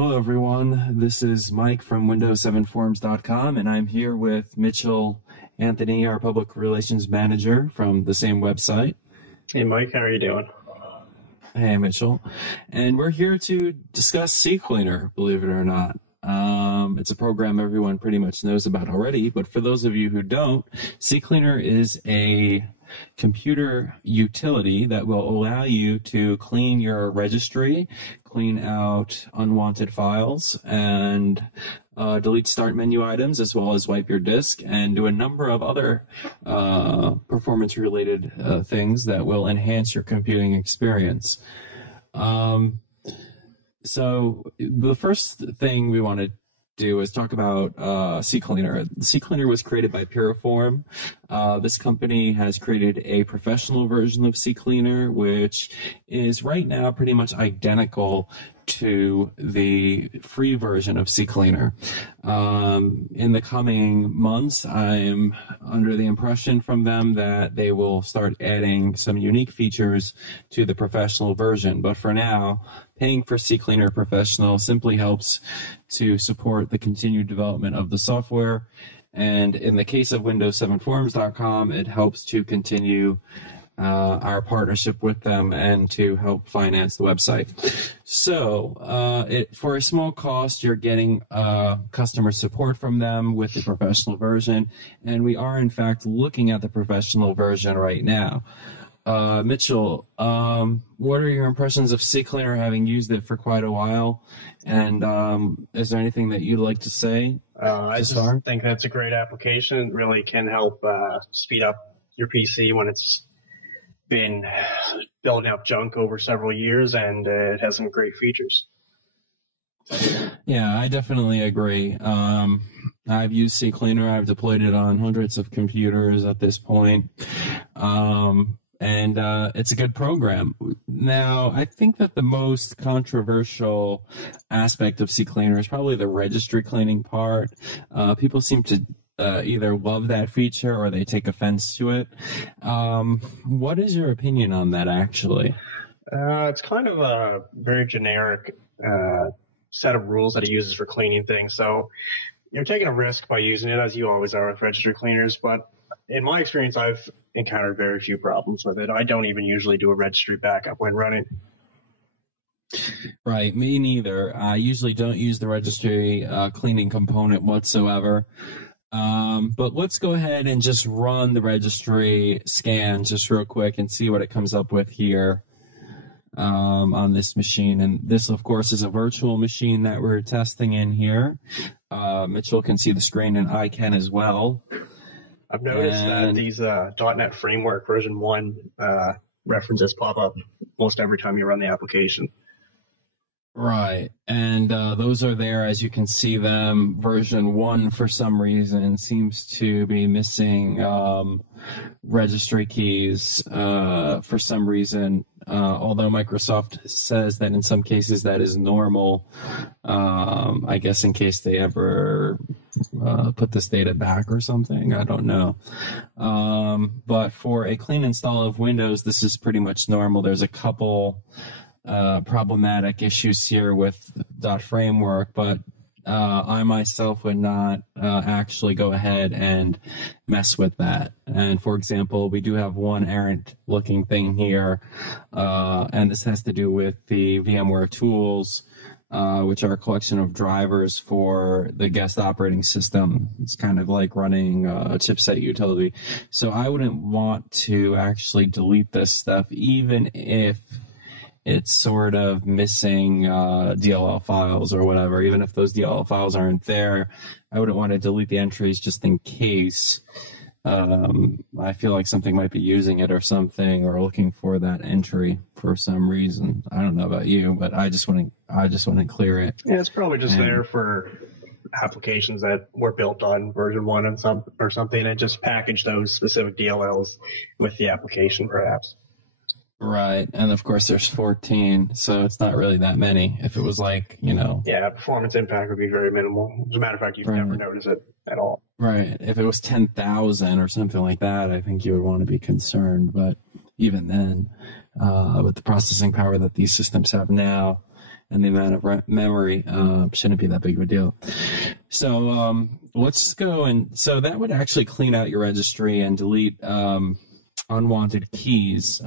Hello, everyone. This is Mike from Windows7Forums.com, and I'm here with Mitchell Anthony, our public relations manager from the same website. Hey, Mike. How are you doing? Hey, Mitchell. And we're here to discuss CCleaner, believe it or not. It's a program everyone pretty much knows about already, but for those of you who don't, CCleaner is a computer utility that will allow you to clean your registry, clean out unwanted files, and delete start menu items, as well as wipe your disk, and do a number of other performance-related things that will enhance your computing experience. So the first thing we want to do is talk about CCleaner. CCleaner was created by Puriform. This company has created a professional version of CCleaner, which is right now pretty much identical to the free version of CCleaner. In the coming months, I'm under the impression from them that they will start adding some unique features to the professional version. But for now, paying for CCleaner Professional simply helps to support the continued development of the software. And in the case of Windows7Forums.com, it helps to continue our partnership with them and to help finance the website. So for a small cost, you're getting customer support from them with the professional version. And we are, in fact, looking at the professional version right now. Mitchell, what are your impressions of CCleaner, having used it for quite a while? And is there anything that you'd like to say? I just think that's a great application. It really can help speed up your PC when it's been building up junk over several years, and it has some great features. Yeah, I definitely agree. I've used CCleaner. I've deployed it on hundreds of computers at this point. And it's a good program. Now, I think that the most controversial aspect of CCleaner is probably the registry cleaning part. People seem to either love that feature or they take offense to it. What is your opinion on that, actually? It's kind of a very generic set of rules that it uses for cleaning things. So you're taking a risk by using it, as you always are with registry cleaners. But in my experience, I've encountered very few problems with it. I don't even usually do a registry backup when running. Right, me neither. I usually don't use the registry cleaning component whatsoever. But let's go ahead and just run the registry scan just real quick and see what it comes up with here on this machine. And this, of course, is a virtual machine that we're testing in here. Mitchell can see the screen, and I can as well. I've noticed that these .NET Framework version 1 references pop up most every time you run the application. Right, and those are there, as you can see them. Version 1, for some reason, seems to be missing registry keys for some reason, although Microsoft says that in some cases that is normal, I guess in case they ever put this data back or something. I don't know. But for a clean install of Windows, this is pretty much normal. There's a couple problematic issues here with .framework, but I myself would not actually go ahead and mess with that. And for example, we do have one errant looking thing here, and this has to do with the VMware tools, which are a collection of drivers for the guest operating system. It's kind of like running a chipset utility. So I wouldn't want to actually delete this stuff, even if it's sort of missing DLL files or whatever. Even if those DLL files aren't there, I wouldn't want to delete the entries just in case I feel like something might be using it or something, or looking for that entry for some reason. I don't know about you, but I just want to clear it. Yeah, it's probably just there for applications that were built on version 1 or something, and just package those specific DLLs with the application, perhaps. Right, and of course there's 14, so it's not really that many. If it was like, Yeah, performance impact would be very minimal. As a matter of fact, you'd never notice it at all. Right, if it was 10,000 or something like that, I think you would want to be concerned. But even then, with the processing power that these systems have now, and the amount of memory shouldn't be that big of a deal. So let's go, and so that would actually clean out your registry and delete unwanted keys.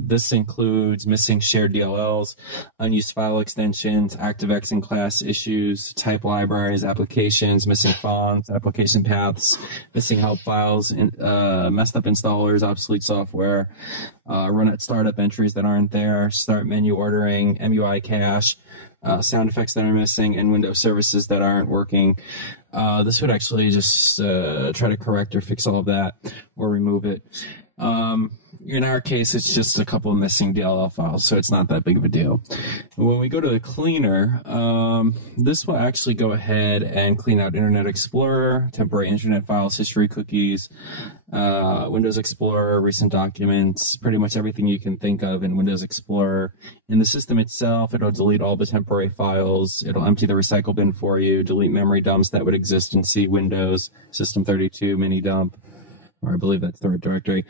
This includes missing shared DLLs, unused file extensions, ActiveX and class issues, type libraries, applications, missing fonts, application paths, missing help files, messed up installers, obsolete software, run at startup entries that aren't there, start menu ordering, MUI cache, sound effects that are missing, and Windows services that aren't working. This would actually just try to correct or fix all of that or remove it. In our case, it's just a couple of missing DLL files, so it's not that big of a deal. When we go to the cleaner, this will actually go ahead and clean out Internet Explorer, temporary internet files, history cookies, Windows Explorer, recent documents, pretty much everything you can think of in Windows Explorer. In the system itself, it'll delete all the temporary files. It'll empty the recycle bin for you, delete memory dumps that would exist in C Windows, System32, mini dump, or I believe that's the right directory,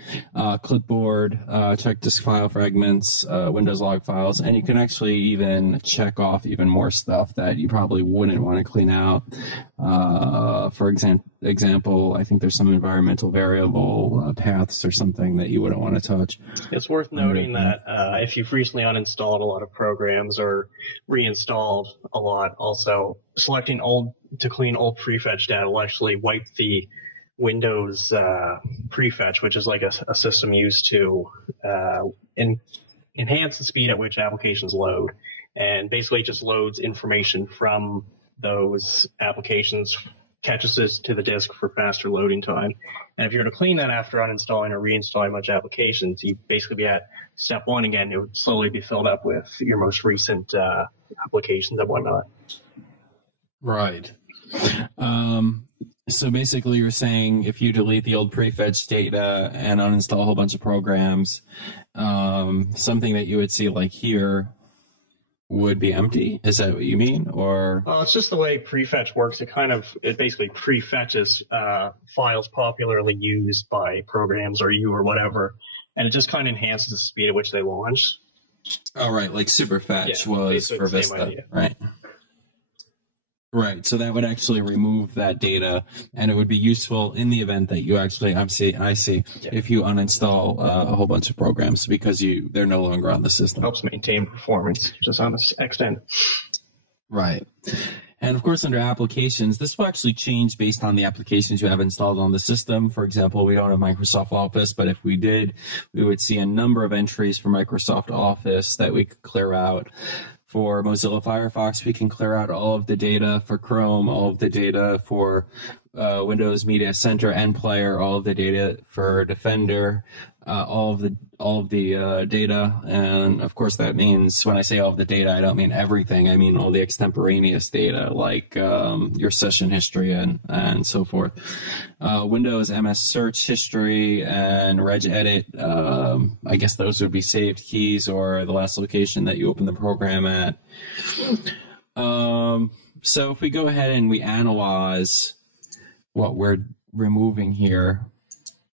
clipboard, check disk file fragments, Windows log files, and you can actually even check off even more stuff that you probably wouldn't want to clean out. For example, I think there's some environmental variable paths or something that you wouldn't want to touch. It's worth noting that if you've recently uninstalled a lot of programs or reinstalled a lot, also selecting to clean old prefetch data will actually wipe the Windows prefetch, which is like a system used to enhance the speed at which applications load, and basically just loads information from those applications, catches this to the disk for faster loading time. And if you were to clean that after uninstalling or reinstalling a bunch of applications, you'd basically be at step one again. It would slowly be filled up with your most recent applications and whatnot. Right. So basically you're saying if you delete the old prefetch data and uninstall a whole bunch of programs, something that you would see like here would be empty? Is that what you mean? Or well, it's just the way prefetch works. It basically prefetches files popularly used by programs or you or whatever, and it just kind of enhances the speed at which they launch. Oh, right, like Superfetch was for Vista, right? Right, so that would actually remove that data, and it would be useful in the event that you actually, I see, if you uninstall a whole bunch of programs because they're no longer on the system. Helps maintain performance, just on this extent. Right. And of course, under applications, this will actually change based on the applications you have installed on the system. For example, we don't have Microsoft Office, but if we did, we would see a number of entries for Microsoft Office that we could clear out. For Mozilla Firefox, we can clear out all of the data. For Chrome, all of the data. For Windows Media Center and Player, all of the data. For Defender, all of the data. And of course, that means when I say all of the data, I don't mean everything. I mean all the extemporaneous data, like your session history and so forth. Windows MS Search history and regedit. I guess those would be saved keys or the last location that you open the program at. So if we go ahead and we analyze what we're removing here,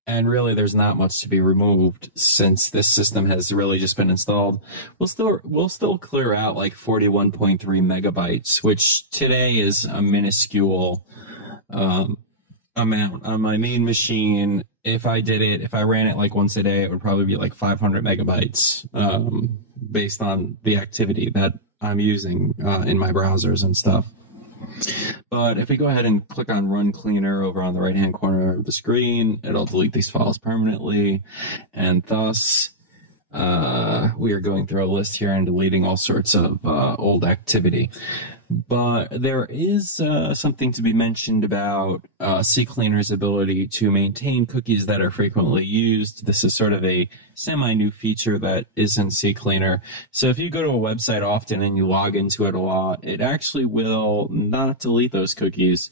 and really there's not much to be removed since this system has really just been installed, we'll still clear out like 41.3 megabytes, which today is a minuscule amount. On my main machine, if I ran it like once a day, it would probably be like 500 megabytes based on the activity that I'm using in my browsers and stuff. But if we go ahead and click on Run Cleaner over on the right-hand corner of the screen, it'll delete these files permanently, and thus we are going through a list here and deleting all sorts of old activity. But there is something to be mentioned about CCleaner's ability to maintain cookies that are frequently used. This is sort of a semi-new feature that is in CCleaner. So if you go to a website often and you log into it a lot, it actually will not delete those cookies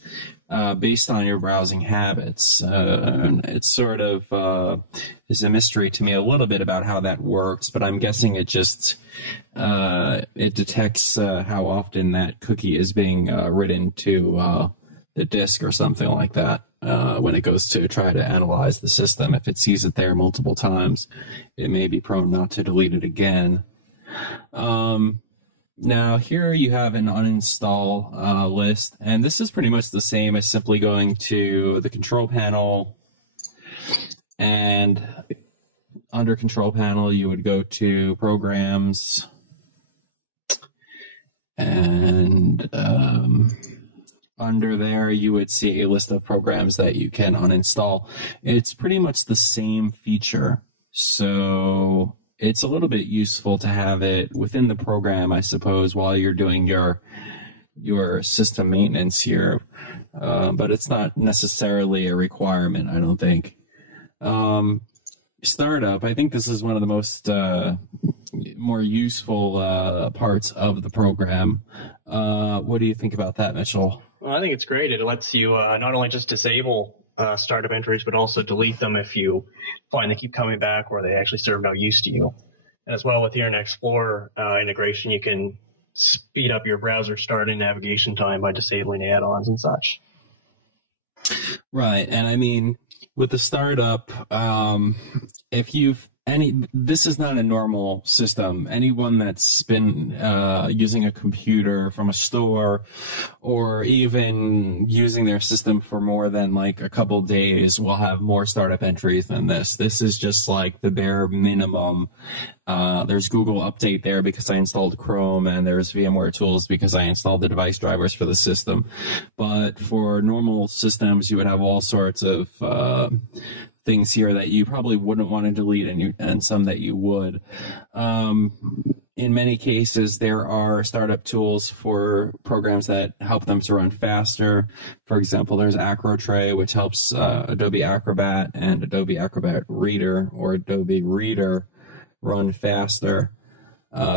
based on your browsing habits. It's sort of is a mystery to me a little bit about how that works, but I'm guessing it just it detects how often that cookie is being written to the disk or something like that when it goes to try to analyze the system. If it sees it there multiple times, it may be prone not to delete it again. Now, here you have an uninstall list, and this is pretty much the same as simply going to the control panel, and under control panel, you would go to programs, and under there, you would see a list of programs that you can uninstall. It's pretty much the same feature, so it's a little bit useful to have it within the program, I suppose, while you're doing your system maintenance here, but it's not necessarily a requirement, I don't think. Startup, I think this is one of the most more useful parts of the program. What do you think about that, Mitchell? Well, I think it's great. It lets you not only just disable startup entries, but also delete them if you find they keep coming back or they actually serve no use to you. And as well, with the Internet Explorer integration, you can speed up your browser start and navigation time by disabling add-ons and such. Right, and I mean, with the startup, this is not a normal system. Anyone that's been using a computer from a store or even using their system for more than like a couple days will have more startup entries than this. This is just like the bare minimum. There's Google Update there because I installed Chrome, and there's VMware Tools because I installed the device drivers for the system. But for normal systems, you would have all sorts of things here that you probably wouldn't want to delete, and some that you would. In many cases, there are startup tools for programs that help them to run faster. For example, there's AcroTray, which helps Adobe Acrobat and Adobe Acrobat Reader or Adobe Reader run faster.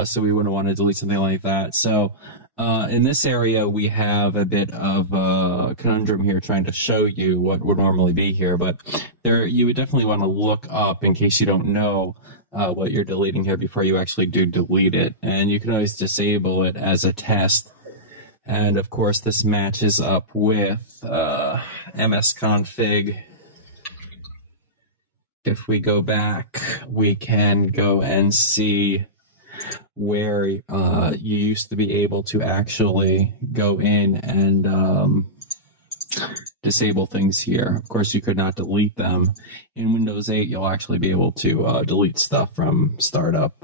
So we wouldn't want to delete something like that. So in this area, we have a bit of a conundrum here trying to show you what would normally be here, but there you would definitely want to look up in case you don't know what you're deleting here before you actually do delete it. And you can always disable it as a test. And of course, this matches up with msconfig. If we go back, we can go and see where you used to be able to actually go in and disable things here. Of course, you could not delete them. In Windows 8, you'll actually be able to delete stuff from startup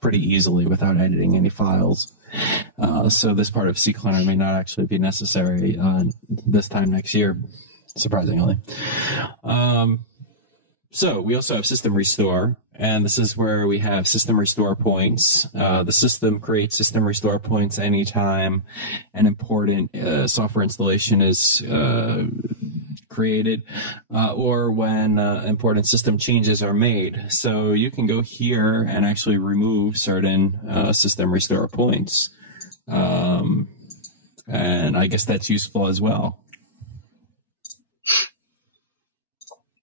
pretty easily without editing any files. So this part of CCleaner may not actually be necessary this time next year, surprisingly. So we also have System Restore, and this is where we have System Restore points. The system creates System Restore points anytime an important software installation is created or when important system changes are made. So you can go here and actually remove certain System Restore points. And I guess that's useful as well.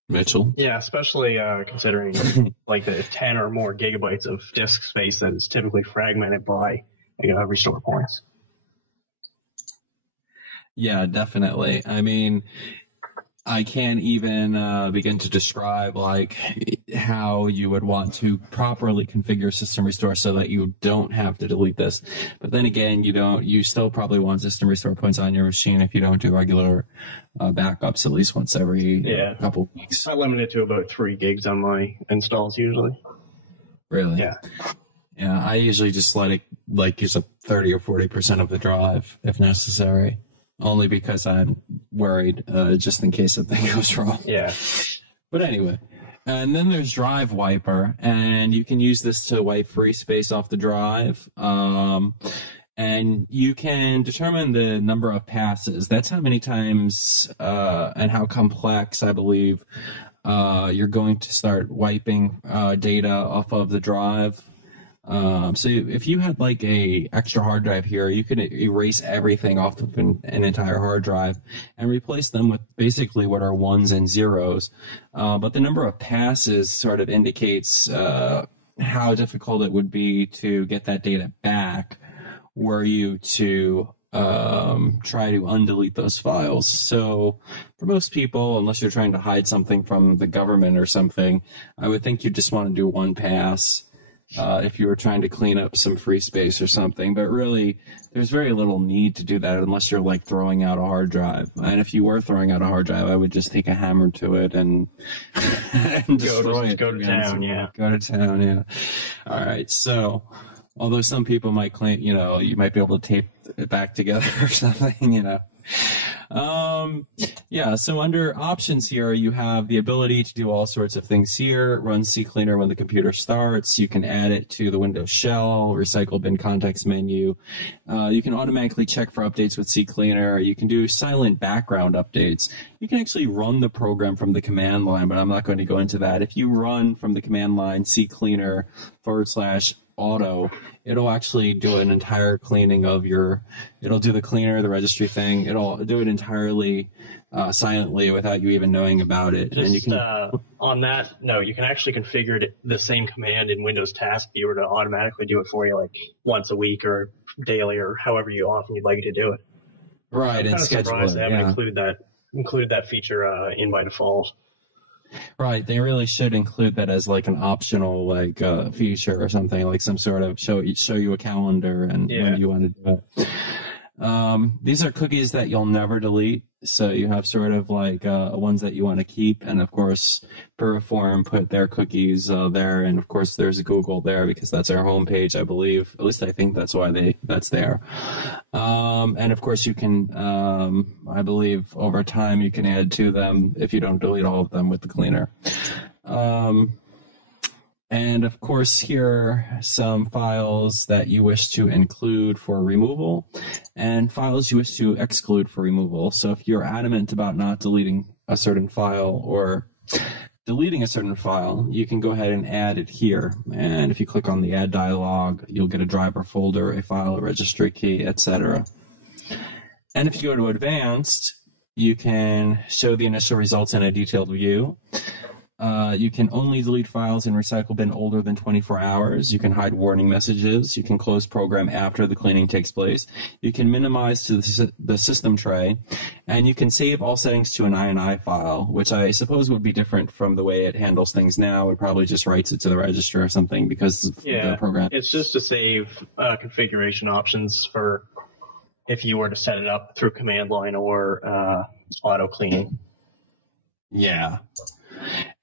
Mitchell? Yeah, especially considering like the 10 or more gigabytes of disk space that is typically fragmented by restore points. Yeah, definitely. I mean, I can't even begin to describe like how you would want to properly configure System Restore so that you don't have to delete this. But then again, you still probably want System Restore points on your machine if you don't do regular backups at least once every couple weeks. I limit it to about 3 gigs on my installs usually. Really? Yeah. Yeah, I usually just let it use up 30 or 40% of the drive if necessary. Only because I'm worried, just in case something goes wrong. Yeah. But anyway, and then there's Drive Wiper, and you can use this to wipe free space off the drive. And you can determine the number of passes. That's how many times and how complex, I believe, you're going to start wiping data off of the drive. So if you had like a extra hard drive here, you could erase everything off of an entire hard drive and replace them with basically what are ones and zeros. But the number of passes sort of indicates how difficult it would be to get that data back were you to try to undelete those files. So for most people, unless you're trying to hide something from the government or something, I would think you just want to do one pass. if you were trying to clean up some free space or something. But really, there's very little need to do that unless you're like throwing out a hard drive. And if you were throwing out a hard drive, I would just take a hammer to it and, and destroy it. Go to town, yeah. Go to town, yeah. All right, so although some people might claim, you might be able to tape it back together or something, Yeah, so under options here, you have the ability to do all sorts of things here. Run CCleaner when the computer starts. You can add it to the Windows shell, recycle bin context menu. You can automatically check for updates with CCleaner. You can do silent background updates. You can actually run the program from the command line, but I'm not going to go into that. If you run from the command line CCleaner /auto, it'll actually do an entire cleaning of it'll do the cleaner, the registry thing. It'll do it entirely silently without you even knowing about it. Just, and you can, on that note, you can actually configure the same command in Windows Task Viewer to automatically do it for you, like once a week or daily or however often you'd like it to do it. Right, and schedule surprised it. they haven't included that feature in by default. Right, they really should include that as like an optional feature or something, like some sort of show you a calendar and when you want to do it. These are cookies that you'll never delete, so you have sort of like ones that you want to keep, and of course Perform put their cookies there, and of course there's Google there because that's our homepage, I believe. At least I think that's why that's there. And of course you can, I believe over time you can add to them if you don't delete all of them with the cleaner. And of course, here are some files that you wish to include for removal and files you wish to exclude for removal. So if you're adamant about not deleting a certain file or deleting a certain file, you can go ahead and add it here. And if you click on the add dialog, you'll get a driver folder, a file, a registry key, etc. And if you go to advanced, you can show the initial results in a detailed view. You can only delete files in recycle bin older than 24 hours. You can hide warning messages. You can close program after the cleaning takes place. You can minimize to the system tray. And you can save all settings to an INI file, which I suppose would be different from the way it handles things now. It probably just writes it to the register or something because of the program. It's just to save configuration options for if you were to set it up through command line or auto cleaning. Yeah.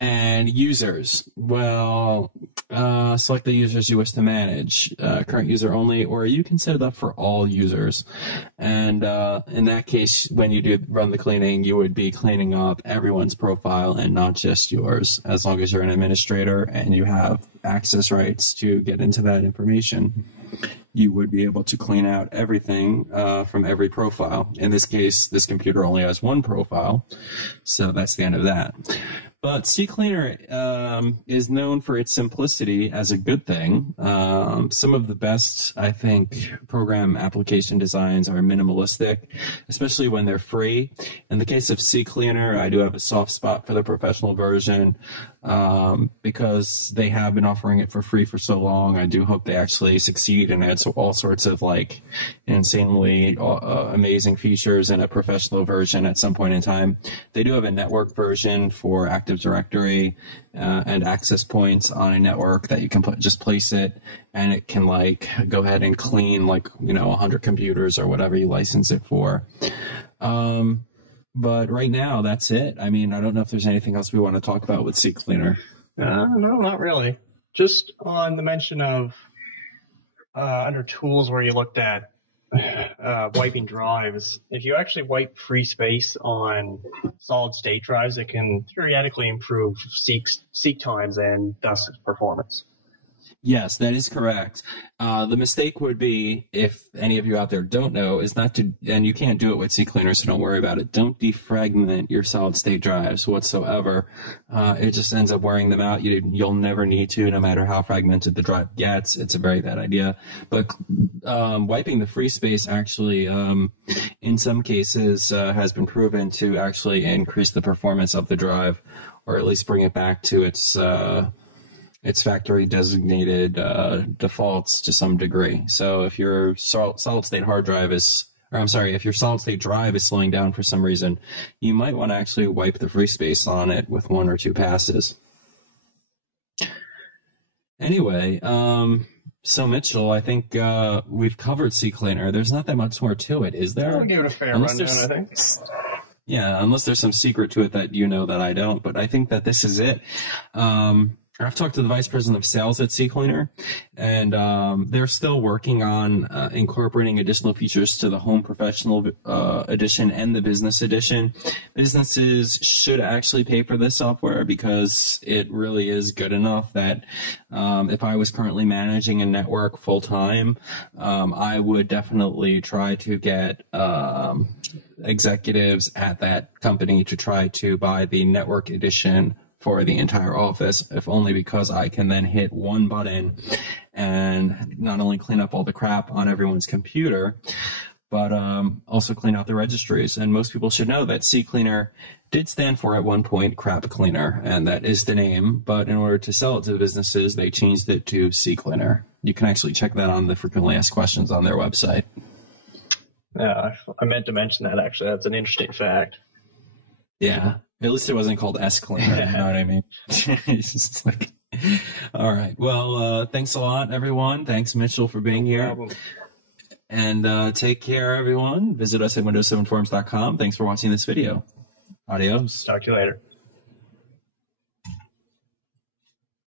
And users, well, select the users you wish to manage, current user only, or you can set it up for all users. And in that case, when you do run the cleaning, you would be cleaning up everyone's profile and not just yours, as long as you're an administrator and you have access rights to get into that information. You would be able to clean out everything from every profile. In this case, this computer only has one profile, so that's the end of that. But CCleaner is known for its simplicity as a good thing. Some of the best, I think, program application designs are minimalistic, especially when they're free. In the case of CCleaner, I do have a soft spot for the professional version because they have been offering it for free for so long. I do hope they actually succeed and add all sorts of like insanely amazing features in a professional version at some point in time. They do have a network version for Active Directory and access points on a network that you can just place it, and it can like go ahead and clean 100 computers or whatever you license it for. But right now, that's it. I mean, I don't know if there's anything else we want to talk about with CCleaner. No, not really. Just on the mention of under tools where you looked at wiping drives, if you actually wipe free space on solid state drives, it can theoretically improve seek times and thus performance. Yes, that is correct. The mistake would be, if any of you out there don't know, is not to, and you can't do it with CCleaner, so don't worry about it. Don't defragment your solid state drives whatsoever. It just ends up wearing them out. You'll never need to, no matter how fragmented the drive gets. It's a very bad idea. But wiping the free space actually, in some cases, has been proven to actually increase the performance of the drive, or at least bring it back to its factory designated defaults to some degree. So if your solid state drive is slowing down for some reason, you might want to actually wipe the free space on it with 1 or 2 passes. Anyway, so Mitchell, I think we've covered CCleaner. There's not that much more to it, is there? I'll give it a fair rundown, I think. Yeah, unless there's some secret to it that you know that I don't, but I think that this is it. I've talked to the vice president of sales at CCleaner, and they're still working on incorporating additional features to the Home Professional edition and the Business edition. Businesses should actually pay for this software because it really is good enough that if I was currently managing a network full time, I would definitely try to get executives at that company to try to buy the network edition for the entire office, if only because I can then hit one button and not only clean up all the crap on everyone's computer, but also clean out the registries. And most people should know that CCleaner did stand for at one point Crap Cleaner, and that is the name. But in order to sell it to the businesses, they changed it to CCleaner. You can actually check that on the frequently asked questions on their website. Yeah, I meant to mention that, actually. That's an interesting fact. Yeah. At least it wasn't called S-Cleaner, you know what I mean? It's just like, all right. Well, thanks a lot, everyone. Thanks, Mitchell, for being here. Problem. And take care, everyone. Visit us at windows7forums.com. Thanks for watching this video. Adios. Talk to you later.